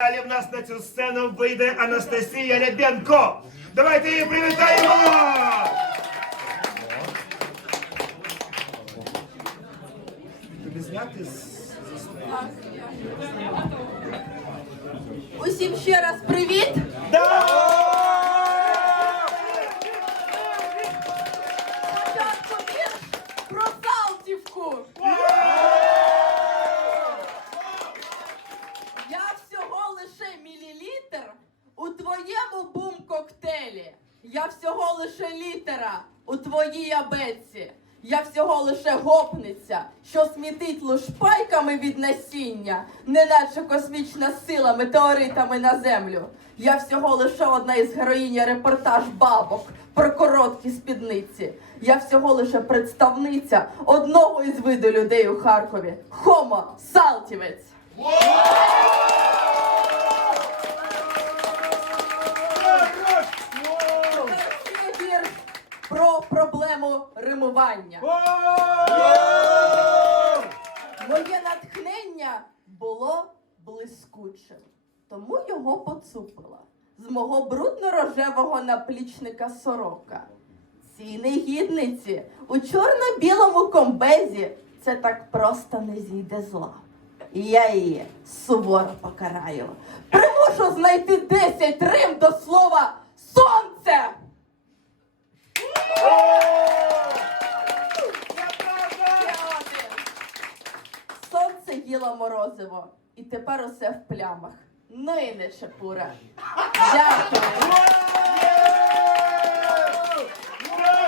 Далі в нас на цю сцену вийде Анастасія Рябенко. Давайте її привітаємо! Тобі зняти з Усім ще раз привіт! Спочатку вірш про Салтівку. Я всього лише мілілітр у твоєму бум-коктейлі. Я всього лише літера у твоїй абетці. Я всього лише гопниця, що смітить лушпайками від насіння, неначе космічна сила метеоритами на землю. Я всього лише одна із героїня репортаж бабок про короткі спідниці. Я всього лише представниця одного із виду людей у Харкові. Хомо Салтівець. Про проблему римування. Моє натхнення було блискучим, тому його поцупила з мого брудно-рожевого наплічника сорока. Цій негідниці у чорно-білому комбезі це так просто не зійде зла. І я її суворо покараю. Примушу знайти 10 рим до слова сонце. Ще один. Сонце їла морозиво, і тепер усе в плямах. Ну і не чепура. Дякую.